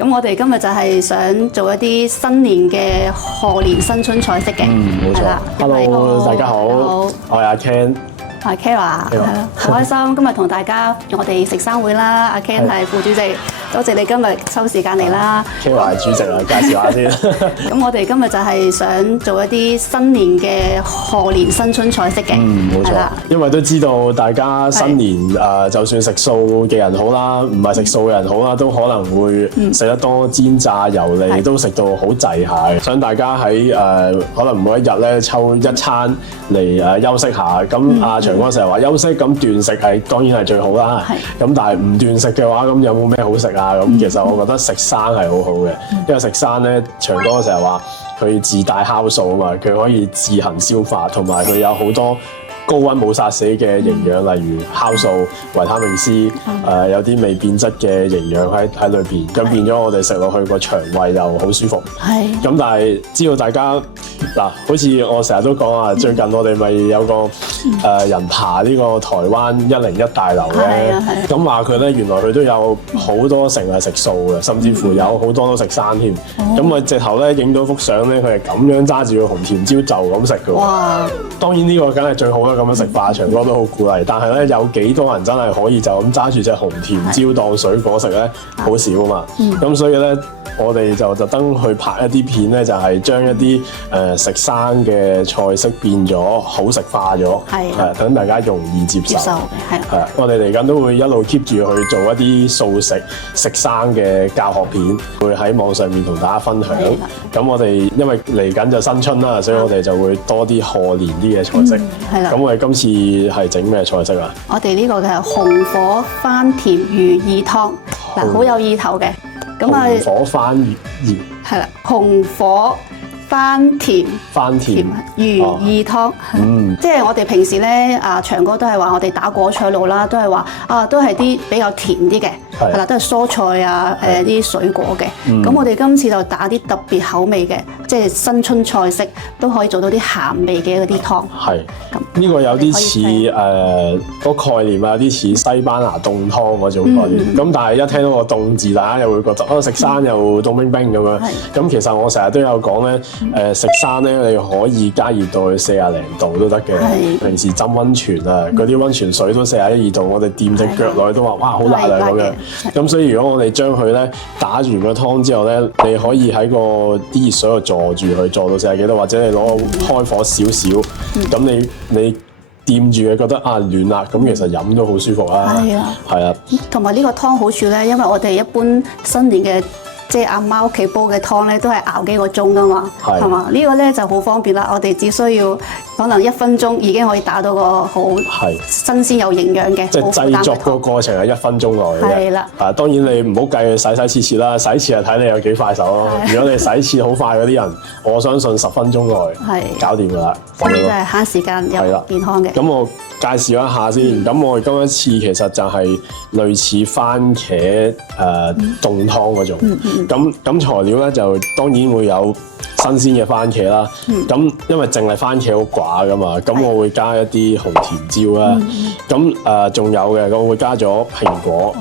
咁我哋今日就係想做一啲新年嘅賀年新春菜式嘅，冇錯。Hello， 大家好，我係阿 Ken。我係 Kara， 係咯，好開心今日同大家我哋食生會啦。阿 Ken 係副主席，多謝你今日抽時間嚟啦。Kara 係主席啊，介紹下先。咁我哋今日就係想做一啲新年嘅賀年新春菜式嘅，冇錯。因為都知道大家新年就算食素嘅人好啦，唔係食素嘅人好啦，都可能會食得多煎炸油膩，都食到好滯下嘅。想大家喺可能每一日咧抽一餐嚟休息下。咁阿長哥成日話休息，咁斷食係當然係最好啦。咁但係唔斷食嘅話，咁有冇咩好食啊？咁其實我覺得食生係好好嘅，因為食生咧，長哥成日話佢自帶酵素啊嘛，佢可以自行消化，同埋佢有好多高溫冇殺死嘅營養，例如酵素、維他命 C， 有啲未變質嘅營養喺裏邊，咁變咗我哋食落去個腸胃又好舒服。咁但係知道大家嗱，好似我成日都講啊，最近我哋咪有個人爬呢個台灣101大樓嘅，咁話佢咧原來佢都有好多成係食素嘅，甚至乎有好多都食生添。咁啊直頭咧影到幅相咧，佢係咁樣揸住個紅甜椒就咁食嘅。哇！當然呢個梗係最好啦，咁樣食法，長哥都好鼓勵。但係咧有幾多人真係可以就咁揸住隻紅甜椒當水果食咧？好少啊嘛。咁所以咧，我哋就特登去拍一啲片咧，就係將一啲食生嘅菜式變咗好食化咗，等大家容易接受。係我哋嚟緊都會一路 keep 住去做一啲素食食生嘅教學片，會喺網上面同大家分享。咁我哋因為嚟緊就新春啦，所以我哋就會多啲賀年啲嘅菜式。咁我哋今次係整咩菜式啊？我哋呢個嘅紅火番甜魚意湯，嗱好有意頭嘅。咁啊，紅火番魚係啦，紅火番甜魚意湯，即係我哋平時咧，長哥都係話我哋打果菜露啦，都係話都係啲比較甜啲嘅，係啦，都係蔬菜啊，啲水果嘅。咁我哋今次就打啲特別口味嘅，即係新春菜式都可以做到啲鹹味嘅嗰啲湯。係，呢個有啲似個概念啊，有啲似西班牙凍湯嗰種概念。咁但係一聽到個凍字，大家又會覺得食生又凍冰冰咁樣。咁其實我成日都有講咧。食生咧，你可以加熱到去40零度都得嘅。平時浸溫泉啊，嗰啲溫泉水都41、2度，我哋掂隻腳落去都話哇好辣啊咁樣。咁所以如果我哋將佢咧打完個湯之後咧，你可以喺個啲熱水度坐住佢，坐到40幾度，或者你攞開火少少，咁你掂住佢覺得暖啦，咁其實飲都好舒服啊。係啊。同埋呢個湯好處咧，因為我哋一般新年嘅。即係阿媽屋企煲嘅湯咧，都係熬幾個鐘噶嘛，係嘛？呢個咧就好方便啦。我哋只需要可能1分鐘已經可以打到個好新鮮有營養嘅。即係製作個過程係1分鐘內嘅。係啦。當然你唔好計佢洗切啦，洗切係睇你有幾快手咯。如果你洗切好快嗰啲人，我相信10分鐘內搞掂㗎啦。咁即係慳時間又健康嘅。咁我介紹一下先。咁我哋今一次其實就係類似番茄凍湯嗰種。咁材料咧就當然會有新鮮嘅番茄啦。咁因為淨係番茄好寡噶嘛，咁我會加一啲紅甜椒啦。咁仲有嘅，我會加咗蘋果。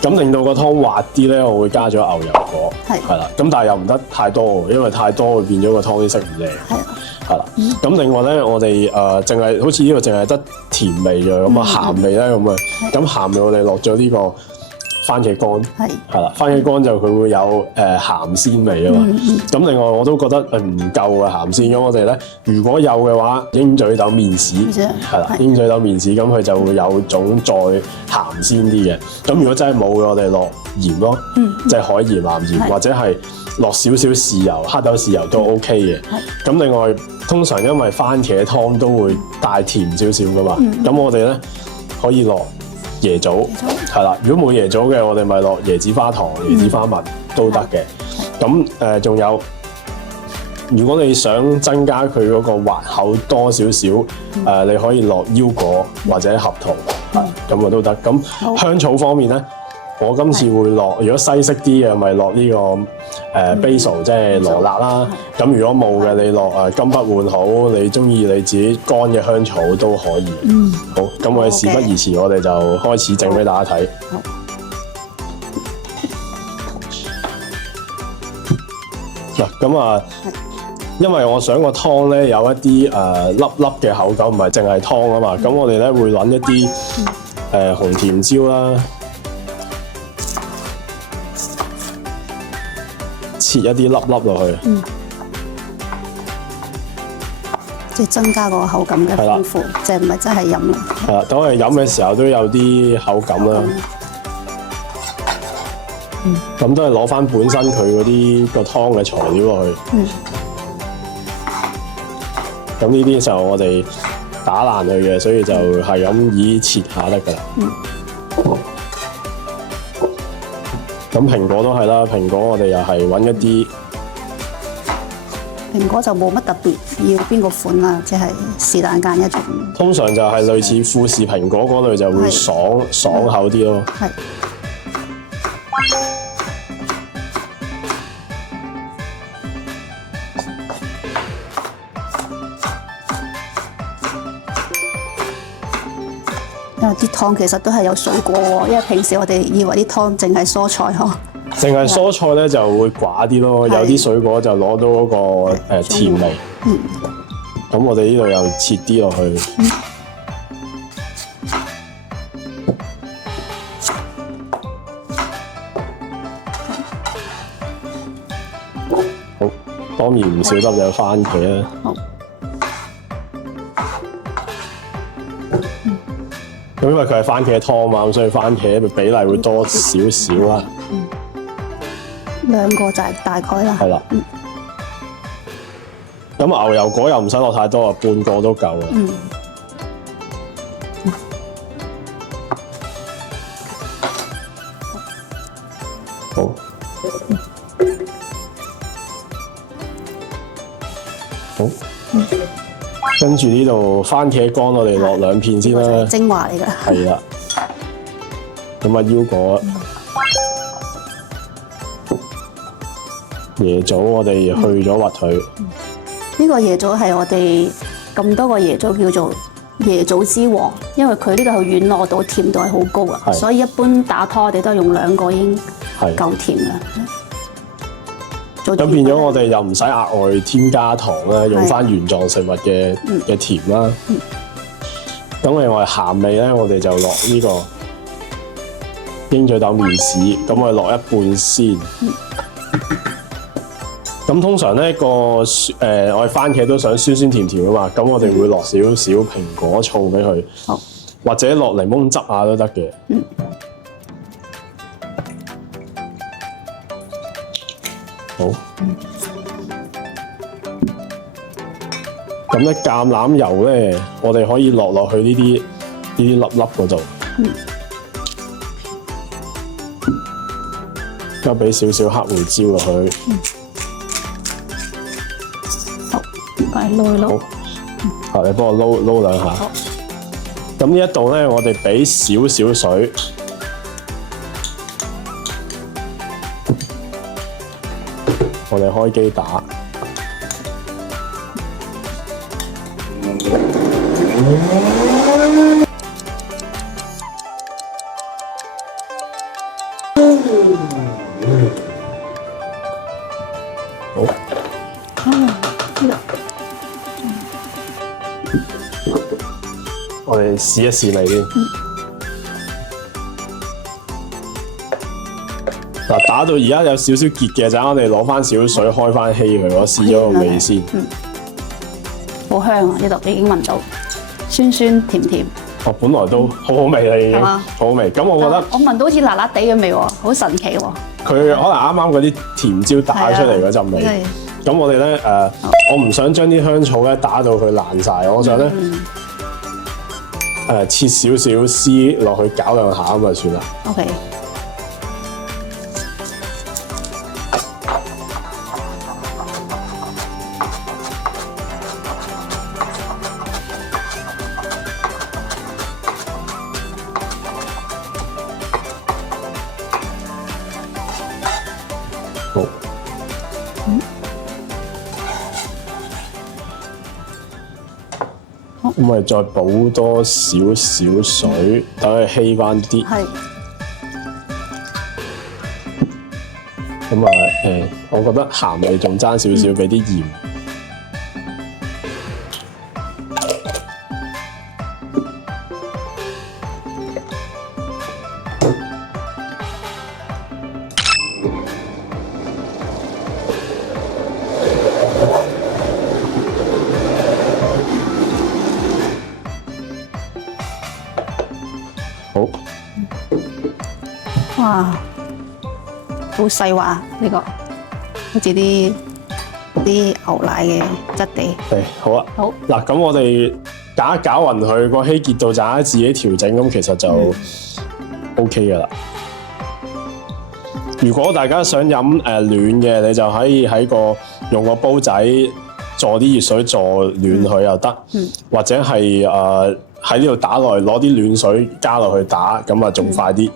咁令到個湯滑啲咧，我會加咗牛油果。係啦。咁但係又唔得太多，因為太多會變咗個湯啲色唔靚。係啦。咁另外咧，我哋淨係好似呢個淨係得甜味嘅，咁鹹味咧咁啊。咁鹹味我哋落咗呢個番茄乾，係啦，番茄乾就佢會有鹹鮮味啊嘛。咁另外我都覺得唔夠啊鹹鮮，咁我哋咧如果有嘅話，鷹嘴豆麵豉係啦，鷹嘴豆麵豉咁佢就會有種再鹹鮮啲嘅。咁如果真係冇嘅，我哋落鹽咯，即係海鹽、藍鹽，或者係落少少豉油、黑豆豉油都 OK 嘅。咁另外通常因為番茄湯都會帶甜少少噶嘛，咁我哋咧可以落椰棗，係啦。如果冇椰棗嘅，我哋咪落椰子花糖、椰子花蜜都得嘅。咁仲有，如果你想增加佢嗰個滑口多少少，你可以落腰果或者合桃，咁都得。咁香草方面咧，我今次會落，如果西式啲嘅，咪落呢個basil， 即係羅勒啦。咁如果冇嘅，你落金不換好，你中意你自己乾嘅香草都可以。好，咁我哋事不宜遲，我哋就開始整俾大家睇。嗱咁啊，因為我想個湯咧有一啲粒粒嘅口感，唔係淨係湯啊嘛。咁我哋咧會揾一啲紅甜椒啦，切一啲粒粒落去。即係增加個口感嘅豐富，即係唔係真係飲啦。係啦，等我哋飲嘅時候都有啲口感啦。咁都係攞翻本身佢嗰啲個湯嘅材料落去。咁呢啲就我哋打爛佢嘅，所以就係咁以切下得㗎啦。咁蘋果都係啦，蘋果我哋又係揾一啲。蘋果就冇乜特別要邊個款啦，即係是但揀一種。通常就係類似富士蘋果嗰類就會爽口啲咯。係。因為啲湯其實都係有水果喎，因為平時我哋以為啲湯淨係蔬菜呵。淨係蔬菜咧就會寡啲咯，有啲水果就攞到嗰個甜味。咁我哋呢度又切啲落去。好，當然唔少得有番茄啦。咁因為佢係番茄湯嘛，咁所以番茄嘅比例會多少少啦。2個就係大概啦。係啦。咁牛油果又唔使落太多啊，半個都夠啦。好。好。跟住呢度番茄乾，我哋落2片先啦。精華嚟㗎。係啦。咁啊，腰果。椰棗我哋去咗核佢。呢個椰棗係我哋咁多個椰棗叫做椰棗之王，因為佢呢個係軟糯度、甜度係好高啊，所以一般打湯我哋都係用2個已經夠甜啦。咁變咗我哋又唔使額外添加糖啦，用翻原狀食物嘅甜啦。咁另外鹹味咧，我哋就落呢個鷹嘴豆麵豉，咁我哋落1半先。咁通常咧我哋番茄都想酸酸甜甜啊嘛，咁我哋會落少少蘋果醋俾佢，或者落檸檬汁啊都得嘅。好。咁咧橄欖油咧，我哋可以落去呢啲粒粒嗰度，加俾少少黑胡椒落去。撈。好，你幫我撈2下。咁呢一度咧，我哋俾少少水，我哋開機打。我哋試一試味先。嗱，打到而家有少少結嘅，陣我哋攞翻少少水開翻稀佢，我試咗個味先。好香啊！呢度已經聞到酸酸甜甜。本來都好好味啦，已經好好味。咁我覺得我聞到好似辣辣地嘅味喎，好神奇喎。佢可能啱啱嗰啲甜椒打出嚟嗰陣味。咁我哋咧我唔想將啲香草咧打到佢爛晒，我想咧切少少絲落去攪2下咁就算啦。OK。好。咁我哋再補多少少水，等佢稀翻啲。係。咁啊我覺得鹹味仲爭少少，俾啲鹽。好，哇，好細滑呢個，好似啲牛奶嘅質地。好啊。好嗱，咁我哋攪一攪勻佢個稀結度，就喺自己調整，咁其實就 OK 噶啦。如果大家想飲暖嘅，你就可以用個煲仔坐啲熱水坐暖佢又得，或者係喺呢度打落嚟，攞啲暖水加落去打，咁啊仲快啲。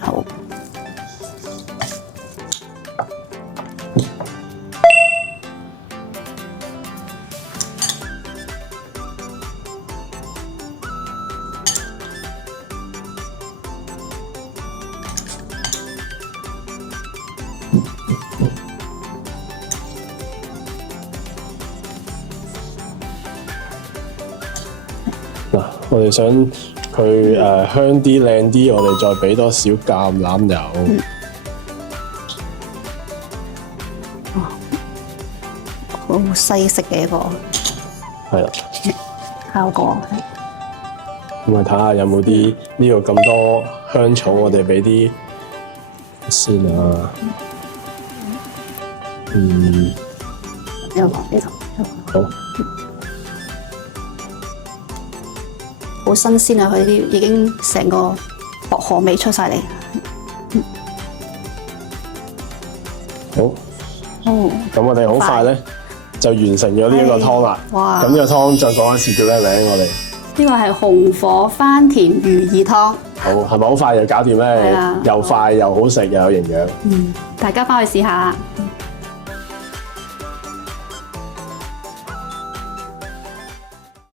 好。嗱，我哋想佢香啲靚啲，我哋再俾多少橄欖油。好西式嘅一個係啦，效果。咁我睇下有冇啲呢度咁多香草，我哋俾啲先啊。呢度。好。好新鮮啊！佢啲已經成個薄荷味出晒嚟。好。哦。咁我哋好快咧就完成咗呢一個湯啦。哇！咁呢個湯再講一次叫咩名？我哋呢個係紅火番田如意湯。好，係咪好快就搞掂咧？又快又好食又有營養。大家翻去試下。